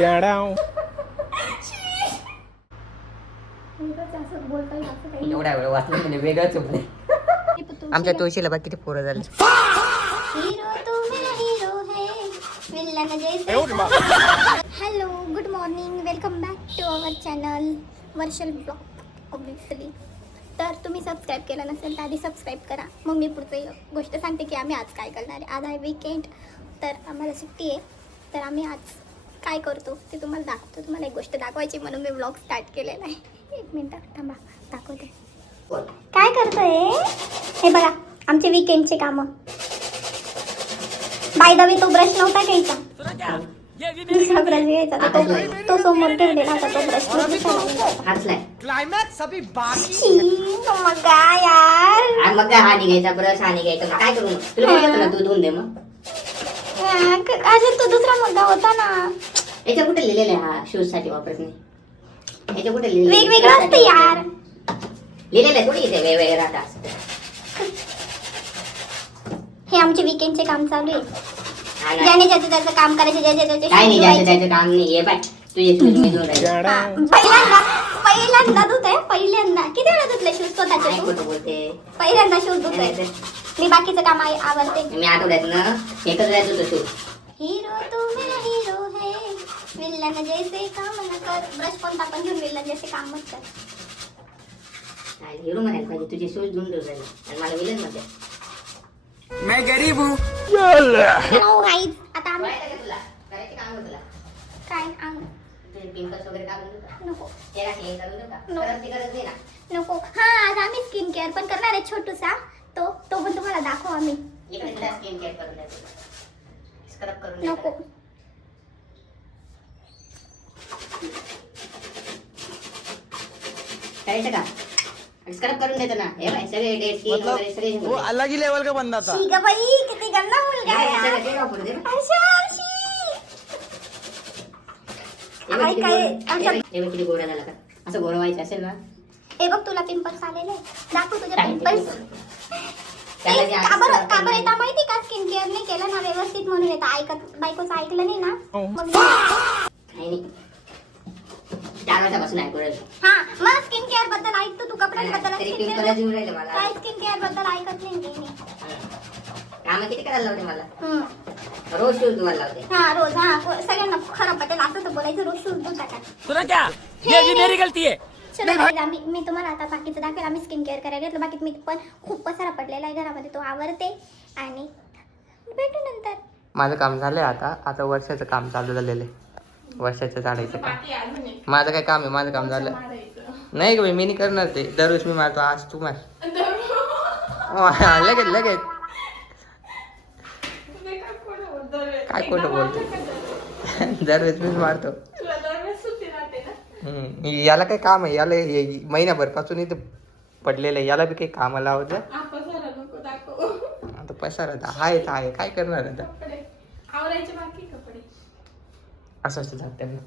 एवढा वेळ वाचलं म्हणजे वेगळंच चुकले. आमच्या तुळशीला बघ किती पोरं झाले. Hello, good morning, welcome back to our channel Varshal blog obviously. तर तुम्ही सबस्क्राईब केलं नसेल तर आधी सबस्क्राईब करा. मग मी पुढचं गोष्ट सांगते की आम्ही आज काय करणार आहे. आज आहे वीकेंड, तर आम्हाला सुट्टी आहे. तर आम्ही आज काय करतो ते तुम्हाला दाखवतो. तुम्हाला एक गोष्ट दाखवायची म्हणून मी ब्लॉग स्टार्ट केलेला आहे. एक मिनटं थांबा, दाखवते. काय करतोय हे बघा, आमचे वीकेंडचे कामं. बाय द वे तो ब्रश नव्हता घ्यायचा, दुसरा ब्रश घ्यायचा. तो समोर ठेवलेला होता तो ब्रश. क्लायमॅक्स अभी बाकी. मग काय यार, मग हा निघायचा ब्रश, हा निघायचा. काय करू तुला बोलतो ना, तू धुवून दे. मग अजून तो दुसरा मुद्दा होता ना. याच्या कुठे लिहिलेलं आहे हा शूज साठी वापरत नाही. याच्या कुठे लिहिलेलं वेगवेगळं असतं यार. लिहिलेलं आहे थोडी, इथे वेगवेगळे राहतात. हे आमचे वीकेंडचे काम चालू आहे. ज्याने ज्याचं त्याचं काम करायचं, ज्याचे त्याचे काय नाही, ज्याचं त्याचं काम नाही. हे बाय तुझे शूज मी धुवून राहिलो. पहिल्यांदा धुतोय. पहिल्यांदा किती वेळा धुतले शूज स्वतःचे? पहिल्यांदा शूज धुतोय मी. बाकीचं काम आवडते मी. आठवड्यात ना एकच वेळा धुतो शूज. हीरो तू मेरा हीरो है, विलन जैसे काम न कर. ब्रश कोणता पण घेऊन विलन जैसे काम मत कर. हिरो म्हणायला पाहिजे, तुझे शूज धुवून ठेवले आणि मला विलन मध्ये. मैं गरीब हूँ. नो गाइस, आता आम्ही तुला करायचे काम तुला काय अंग तुझे पिंपल्स वगैरे काढून देऊ का? नको चेहरा क्लीन करून देऊ का? करायची गरज नाही ना. नको. हा, आज आम्ही स्किन केअर पण करणार आहे छोटूसा. तो पण तुम्हाला दाखवू आम्ही. इकडे तुला स्किन केअर करून द्यायचं, स्क्रब करून द्यायचं. नको. करायचं का? स्क्रब करून देतो ना. हे बाय सगळे डेड स्किन वगैरे सगळे वो अलग ही लेवल का बंदा था. शी ग बाई, किती गंदा मुलगा आहे यार. सगळे ते वापरून दे. हे बघ किती गोरा झाला का. असं गोरा व्हायचं असेल ना. हे बघ, तुला पिंपल्स आलेले. दाखव तुझे काय पिंपल्स. त्याला जे का बरं येता माहिती का? स्किन केअर नाही केलं ना व्यवस्थित म्हणून येतं. बायकोचं ऐकलं नाही ना मग काही नाही. 4 वर्षापासून ऐकू राहिलो. हा, मग स्किन केअर बद्दल ऐकतो तू, कपड्यांबद्दल. तरी पिंपल्स येऊन राहिले मला. काय स्किन केअर बद्दल ऐकत नाही मी. कामं किती करायला लावते मला. रोज शूज धुवायला लावते. हा, रोज. हा, सगळ्यांना खरं पटेल असं तर बोलायचं. रोज शूज धुता का? सुना क्या, ये मेरी गलती है. चलो guys, मी तुम्हाला आता बाकीचं दाखवेल. आम्ही स्किन केअर करायला घेतलं. बाकी मी पण खूप पसारा पडलेला आहे घरामध्ये, तो आवरते आणि भेटू नंतर. माझं काम झालंय. आता वर्षाचं काम चालू झालेलं आहे. वर्षाचं झाडायचं काम. माझं काय काम आहे, माझं काम झालं नाही का. मी नाही करणार ते. दररोज मी मारतो, आज तू मार. लगेच लगेच काय खोटं बोलतो. दररोज मीच मारतो. याला काय काम आहे, याला महिनाभर पासून इथे पडलेलं आहे. याला बी काही कामाला लावतं. आता पसारा आहे काय करणार आता. असं जात त्यांना,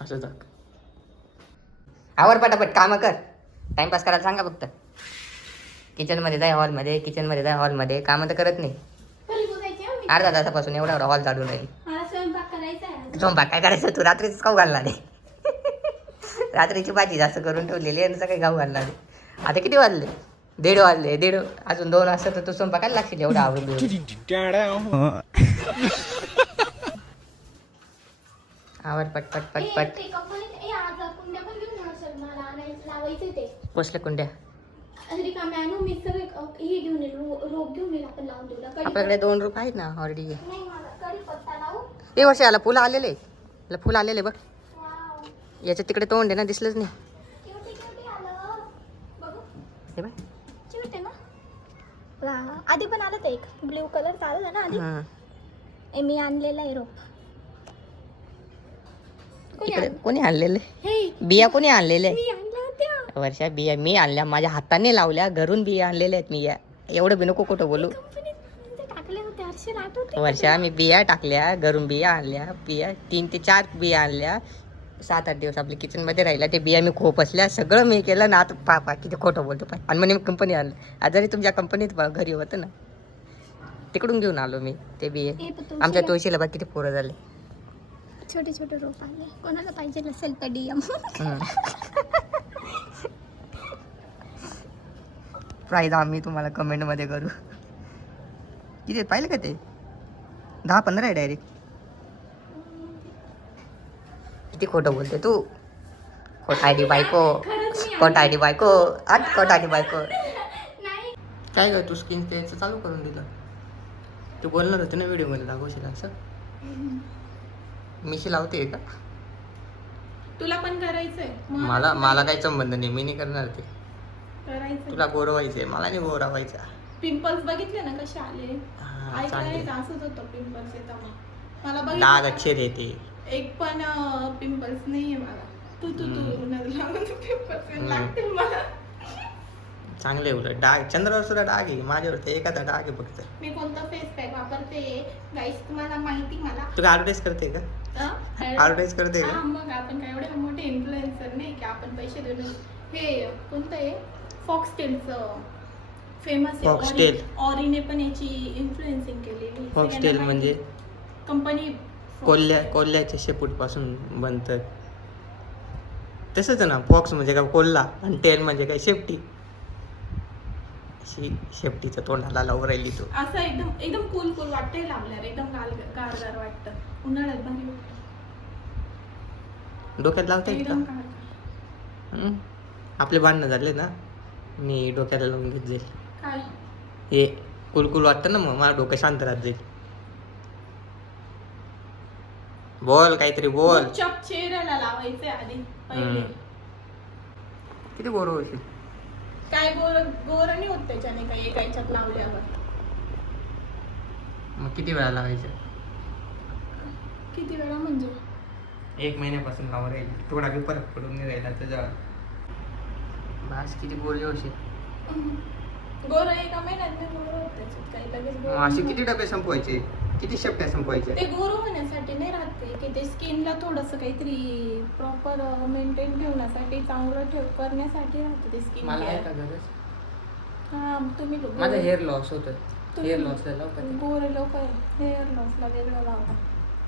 असं जात. आवर पटापट कामं कर. टाइमपास करायला सांगा फक्त. किचनमध्ये जाय, हॉलमध्ये. किचनमध्ये जाय, हॉलमध्ये. कामं तर करत नाही. अर्धा तासापासून एवढा हॉल झाडून राहील. स्वयंपाक काय करायचं? तू रात्रीच खाऊ घालणार आहे. रात्रीची भाजी जास्त करून ठेवलेली आणि सकाळी खाऊ घालणार आहे. आता किती वाजले? 1:30 वाजले. 1:30 अजून 2 वाजता तर तू स्वयंपाकायला लागशील एवढं आवडून. आवर पटपट पटपट. कसल्या कुंड्या? आपल्याकडे 2 रूप आहेत ना ऑलरेडी. हे वर्ष याला फुलं आलेले. याला फुलं आलेले बघ. याच्या तिकडे तोंड आहे ना, दिसलंच नाही. हे बाय आधी पण आलं ते एक ब्ल्यू कलर चालू ना आधी. मी आणलेला आहे रोप. इकडे कोणी आणलेले बिया? कोणी आणलेले? वर्षा बिया मी आणल्या, माझ्या हाताने लावल्या. घरून बिया आणलेल्या आहेत मी. या एवढं बी नको कुठं बोलू. वर्षा मी बिया टाकल्या, घरून बिया आणल्या. बिया 3 ते 4 बिया आणल्या. 7-8 दिवस आपल्या किचनमध्ये राहिला. ते बिया मी खोपसल्या. सगळं मी केलं ना. आता पापा किती खोटं बोलतो पाय. आणि म्हणे मी कंपनी आणलं. आजारी तुमच्या कंपनीत घरी होतं ना, तिकडून घेऊन आलो मी ते बिये. आमच्या तुळशीला बघ किती पोरं झाले. छोटे छोटे रोप आले, कोणाला पाहिजे असेल तर DM. प्राईज आम्ही तुम्हाला कमेंटमध्ये करू. किती आहेत पाहिलं का ते? 10-15 आहे डायरेक्ट. किती खोटं बोलते तू. खोटाडी बायको, खोटाडी बायको, खोटाडी बायको. काय ग तू स्किन त्याचं चालू करून दिलं. तू बोलणार होते ना व्हिडिओमध्ये दाखवशील असं. मिशी लावते का? तुला पण करायचंय मला काही संबंध नाही, मी नाही करणार ते. करायचंय. तुला गोर व्हायचंय, मला नाही गोरा व्हायचा. पिंपल्स बघितले ना कसे आले. हा, चांगले. ऐकलं असंच होतं पिंपल्स येतं मग. मला डाग बघितलं अच्छे देते. एक पण पिंपल्स नाहीये मला. तू पिंपल्स लागतील मला. चांगले उलट डाग चंद्रावर सुद्धा डाग आहे, माझ्यावर तर एखादा डाग आहे फक्त. मी कोणता फेस पॅक वापरते गाईस तुम्हाला माहिती मला. तू ॲडव्हर्टाईज करते का? ॲडव्हर्टाईज करते हा, का? मग आपण काय एवढे मोठे इन्फ्लुएन्सर नाही की आपण पैसे देऊन. हे कोणतं आहे फॉक्सटेलचं फेमस आहे. Foxtail. ऑरीने पण याची इन्फ्लुएन्सिंग केलेली. फॉक्सटेल म्हणजे कंपनी कोल्ह्याच्या शेपूटपासून बनतं तसंच ना. फॉक्स म्हणजे काय कोल्हा आणि टेल म्हणजे काय शेपटी. अशी शेपटीचं तोंडाला लावून राहिली तू. असं एकदम एकदम कूल वाटतंय लावल्यावर. एकदम गारगार वाटतं. उन्हाळ्यात भारी वाटतं. डोक्यात लावता येत एकदम का? गार. आपले भांडणं झाले ना, मी डोक्याला लावून घेत जाईल. काय हे कुलकुल वाटतं ना, मग मला डोकं शांत राहत जाईल. बोल काहीतरी बोल. चप चेहऱ्याला लावायचंय आधी पहिले. किती गोर होशील. काय गोर नाही होत त्याच्याने काही एका याच्यात लावल्यावर. मग किती वेळा लावायचं? किती वेळा म्हणजे 1 महिन्यापासून लावून राहील, थोडा बी फरक पडून नाही राहिला तर जवळ बास. किती गोर होशील. गोर एका महिन्यात नाही गोर होत त्याच्यात काही लगेच गोर असे नाही किती डबे संपवायचे, किती शेपट्या संपवायच्या? ते गोर होण्यासाठी नाही राहते की ते स्किनला थोडंसं काहीतरी प्रॉपर मेंटेन ठेवण्यासाठी चांगलं करण्यासाठी राहते ते स्किन. मला आहे का गरज? हा तुम्ही माझं हेअर लॉस होतं. हेअर लॉसला लावता ते? गोर लोक हेअर लॉसला वेगळं लावता.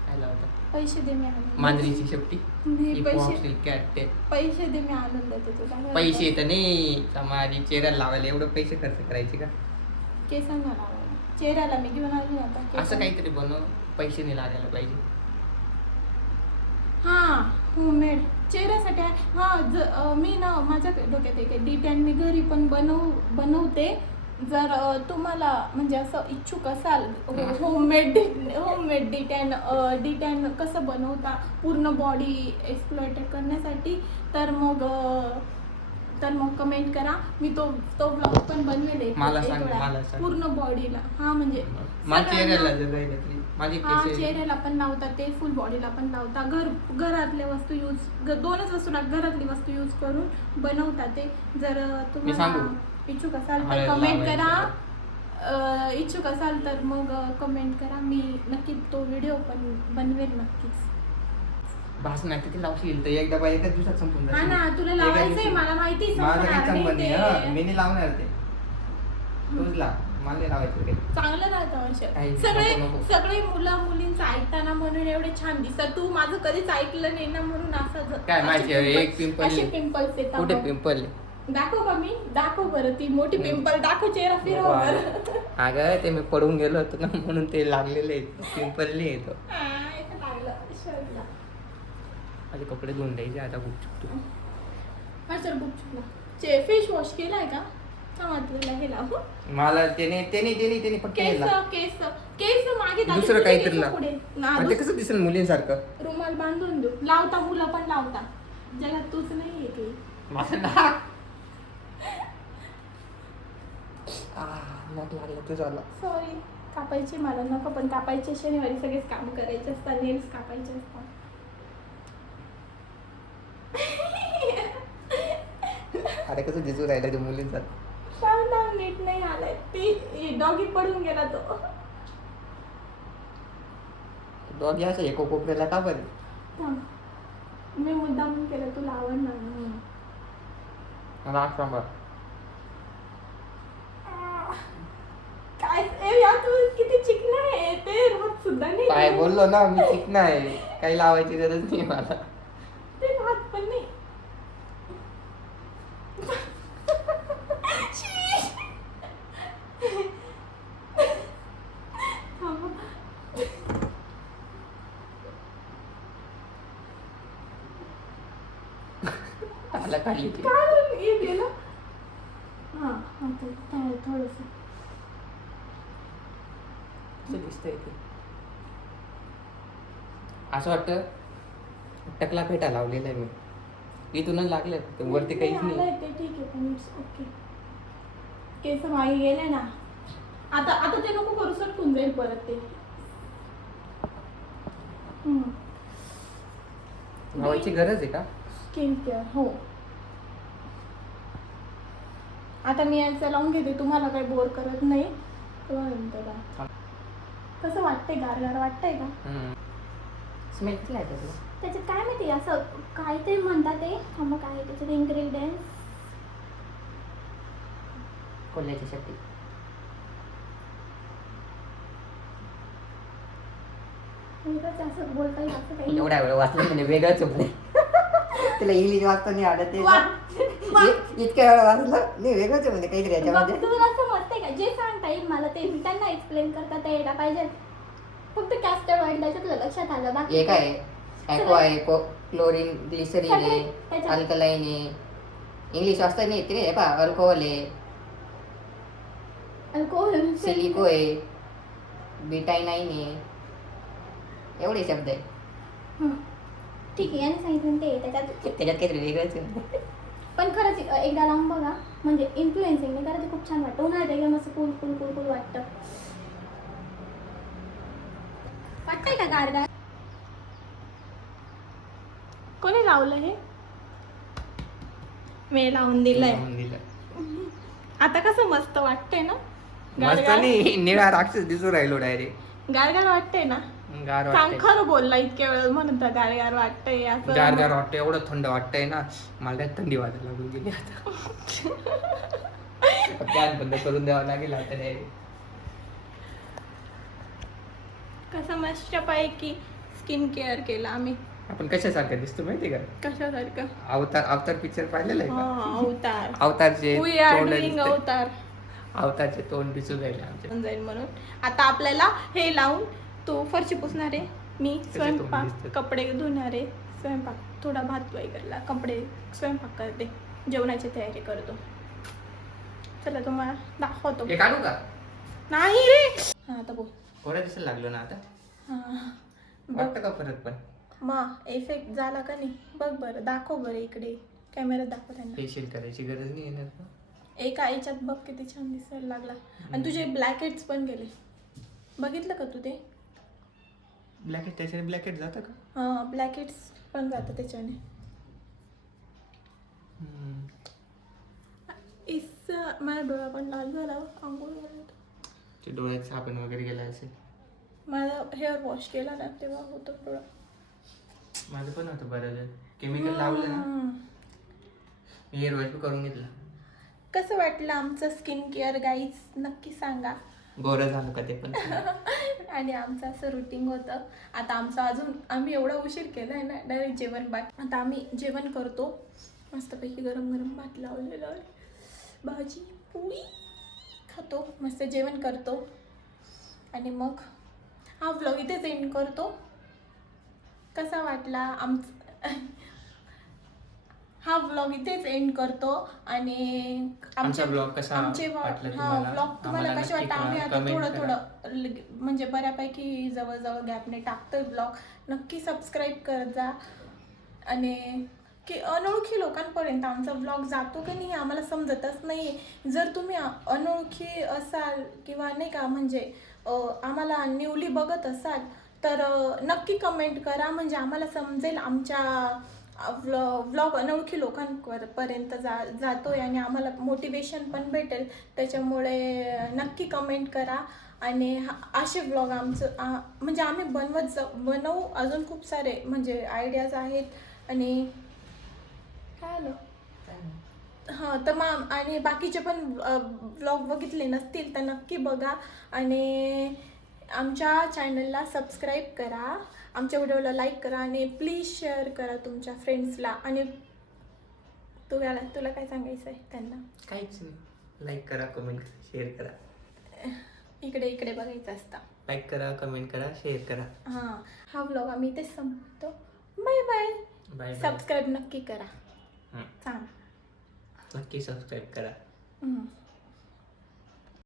काय लावता? पैसे दे मी आणून. मांजरीची शेपटी. मी पैसे कॅट ते पैसे दे मी आणून देते तुला. पैसे तर नाही माझी चेहऱ्याला लावायला एवढं पैसे खर्च करायचे का? केसांना लावायला चेहऱ्याला मी घेऊन आली आता असं केसांना. काहीतरी बनव, पैसे नाही लागायला पाहिजे. हा होममेड चेहऱ्यासाठी आहे. हा मी ना माझ्या डोक्यात एक D10 मी घरी पण बनवते. जर तुम्हाला म्हणजे असं इच्छुक असाल होममेड D10 कसं बनवता पूर्ण बॉडी एक्सप्लॉइट करण्यासाठी तर मग कमेंट करा. मी तो ब्लॉग पण बनवेल एक मला सांग, वेळा. मला सांग. पूर्ण बॉडीला. हा म्हणजे माझ्या चेहऱ्याला सगळ्यांना- जगायला तरी माझी हा केस चेहऱ्याला पण लावता ते फुल बॉडीला पण लावता. घरातल्या वस्तू दोनच वस्तू घरातली वस्तू यूज करून बनवता ते. जर तुम्हाला सांगू? इच्छुक असाल तर हळद कमेंट लावायचं. करा. इच्छुक असाल तर मग कमेंट करा. मी नक्की तो व्हिडिओ पण बनवेल नक्कीच. भास नाही किती लावशील तर एकदा बाई एकाच दिवसात संपून हा जाशील. ना तुला एका लावायचंय दिवशी. मला माहिती माझा काही संपणार नाही संबंध नाही. ते. हा, मी नाही लावणार ते. तूच लाव, मला नाही लावायचं काही. चांगलं राहतं वर्ष. काही सगळे नको. सगळे मुलींचं ऐकताना म्हणून एवढे छान दिसतात. तू माझं कधीच ऐकलं नाही ना म्हणून असं काय माहिती आहे, एक पिंपल असे पिंपल्स येतात. कुठे बघ. पिंपल? दाखव का मी? दाखव बरं ती मोठी पिंपल दाखव. चेहरा फिरव बरं. अगं ते मी पडून गेलो होतो ना म्हणून ते लागलेले पिंपल नाही येतो. इथं लागलं शर्टला. माझे कपडे धुवून द्यायचे आता खूप चुकतो. हा सर बुक चुकला. फेस वॉश केलाय का? थांबा तुला हे लावू. मला त्याने फक्त केस केला. केस मागे दाखव. दुसरं तुझे काहीतरी केस लाव. पुढे. ना, आणि ते कसं दिसेल मुलींसारखं? रुमाल बांधून देऊ. लावता मुलं पण लावता. जगात तूच नाही आहे की. माझं नाक नाक लागलं तुझं आलं. सॉरी कापायचे मला नको पण कापायचे. शनिवारी सगळेच काम करायचे असतात. नेल्स कापायचे असतात. अरे कसं दिसू राहिलं ते मुलींसारखं. थांब नीट नाही आलाय. ती डॉगी पडून गेला तो. डॉगी असं एका कोपऱ्याला का बरं? थांब. मी मुद्दाम केलं तुला आवडणार म्हणून. नाक सांभाळ. काय यार तू किती चिकना आहे ते राहत सुद्धा नाही. काय बोललो ना मी चिकना आहे, काही लावायची गरज नाही मला. ते राहत पण नाही. आला खाली ते. काय हे गेलं हा थोडस दिसतंय ते. असं वाटतं टकला फेटा लावलेला आहे मी, इथूनच लागलं फक्त, वरती काहीच नाही. ते ठीक आहे पण इट्स ओके. केस मागे गेले ना आता आता ते नको करू, सटकून जाईल परत ते. लावायची गरज आहे का? स्किन केअर हो. आता मी याचं लावून घेते, तुम्हाला काही बोर करत नाही. तुम्हाला कसं वाटतंय? गारगार वाटतंय का? स्मेल किती आहे त्याचं? त्याच्यात काय माहिती असं काहीतरी म्हणतात ते. मग काय त्याच्यात इन्ग्रेडियंट कोल्ह्याची शक्ती. असं बोलता येईल असं काही एवढ्या वेळ वाचलं म्हणजे वेगळंच होतं. तुला इंग्लिश वाचता नाही आवडत ते? इतक्या वेळा वाचलं नाही, वेगळंच म्हणजे काहीतरी याच्यामध्ये. तुला असं वाटतंय का जे सांगता येईल मला ते मी त्यांना एक्सप्लेन करता ते यायला पाहिजे. फक्त कॅस्टर ऑइल त्याच्यात लक्षात आलं बाकी हे काय ॲक्वा आहे, क्लोरीन, ग्लिसरीन आहे, त्याच्यात अल्कलाईन आहे. इंग्लिश वाचता नाही येते रे. हे पहा, अल्कोहोल आहे, अल्कोहोल सिलिको आहे, बिटायनाईन आहे, एवढे शब्द आहे. ठीक आहे याने सांगितलं ते त्याच्यात. त्याच्यात काहीतरी वेगळंच आहे. पण खरंच एकदा लावून बघा, म्हणजे इन्फ्लुएन्सिंग नाही खरंच खूप छान वाटतं. उन्हाळ्यात एकदम असं कूल कूल कूल कूल वाटतं. वाटतंय का गारगार? कोणी लावलं हे? मी लावून दिलंय. लावून दिलं. आता कसं मस्त वाटतंय ना? मस्त गारगार नाही, निळा राक्षस दिसू राहिलो डायरेक्ट. गारगार वाटतंय ना? गार सांग वाटतंय, खरं बोलला इतक्या वेळ म्हणून तर गारगार वाटतंय असं. गार वाटतंय, एवढं थंड वाटतंय ना मला काय थंडी वाजायला लागून गेली आता. फॅन बंद करून द्यावा लागेल आता डायरेक्ट. कसं मस्तपैकी स्किन केअर केलं आम्ही. आपण कशासारखं दिसतो माहिती का? कशासारखं? अवतार पिक्चर पाहिलेलं आहे हा, का? अवतार. अवतारचे We are तोंड doing दिसतंय. अवतार. अवतारचे तोंड दिसून राहिले आमचे. जाईल म्हणून आता आपल्याला हे लावून तो फरशी पुसणार आहे, मी तोंड स्वयंपाक दिसतं. कपडे धुणार आहे, स्वयंपाक थोडा भात वगैरेला कपडे स्वयंपाक करते, जेवणाची तयारी करतो. चला तुम्हाला दाखवतो. हे काढू का? नाही रे. हा आता बोल. थोडं दिसायला लागलो ना आता. हा वाटतं का परत पण? मग इफेक्ट झाला का नाही बघ बरं, दाखव बरं इकडे कॅमेऱ्यात दाखव त्यांना. फेशियल करायची गरज नाही येणार ना. एका याच्यात बघ किती छान दिसायला लागला. आणि तुझे ब्लॅकेट्स पण गेले, बघितलं का तू ते? ब्लॅकेट त्याच्याने ब्लॅकेट जातं का? हा ब्लॅकेट्स पण जातं त्याच्याने. इस माझा डोळा पण लाल झाला आंघोळ झाला. ते डोळ्यात साबण वगैरे गेला असेल. माझा हेअर वॉश केला ना तेव्हा होतो डोळा. माझं पण होतं बरं, केमिकल लावलं ना. हेअर वॉश करून घेतला. कसं वाटलं आमचं स्किन केअर गाईज नक्की सांगा. गोरं झालं का ते पण. आणि आमचं असं रुटीन होतं. आता आमचं अजून आम्ही एवढा उशीर केला आहे ना, डायरेक्ट जेवण बाकी. आता आम्ही जेवण करतो, मस्तपैकी गरम गरम भात लावलेलं आहे, भाजी पोळी खातो, मस्त जेवण करतो. आणि मग हा व्लॉग इथेच एंड करतो. कसा वाटला हा व्लॉग इथेच एंड करतो. आणि आमचा vlog कसा वाटला तुम्हाला? व्लॉग तुम्हाला आम्हाला कसे वाटतं? नक्की आम्ही आता comment थोडं करा. थोडं म्हणजे बऱ्यापैकी जवळजवळ गॅपने टाकतोय ब्लॉग. नक्की सबस्क्राईब करत जा. आणि की अनोळखी लोकांपर्यंत आमचा ब्लॉग जातो की नाही आम्हाला समजतच नाही. जर तुम्ही अनोळखी असाल किंवा नाही का म्हणजे आम्हाला न्यूली बघत असाल तर नक्की कमेंट करा, म्हणजे आम्हाला समजेल आमच्या व्लॉग अनोळखी लोकांपर्यंत जातोय आणि आम्हाला मोटिवेशन पण भेटेल. त्याच्यामुळे नक्की कमेंट करा. आणि असे व्लॉग आमचं म्हणजे आम्ही बनवू अजून खूप सारे म्हणजे आयडियाज आहेत. आणि काय आलं हां तर मग आणि बाकीचे पण व्लॉग बघितले नसतील तर नक्की बघा आणि आमच्या चॅनलला सबस्क्राईब करा, आमच्या व्हिडिओला लाईक करा आणि प्लीज शेअर करा तुमच्या फ्रेंड्सला. आणि तुला काय सांगायचं आहे त्यांना? काहीच नाही. लाईक करा, कमेंट करा, शेअर करा. इकडे बघायचं असतं. लाईक करा, कमेंट करा, शेअर करा. हां हा व्लॉग आम्ही इथेच संपतो. Bye bye. बाय. सबस्क्राईब नक्की करा. हं. सांग. नक्की सबस्क्राईब करा. हं.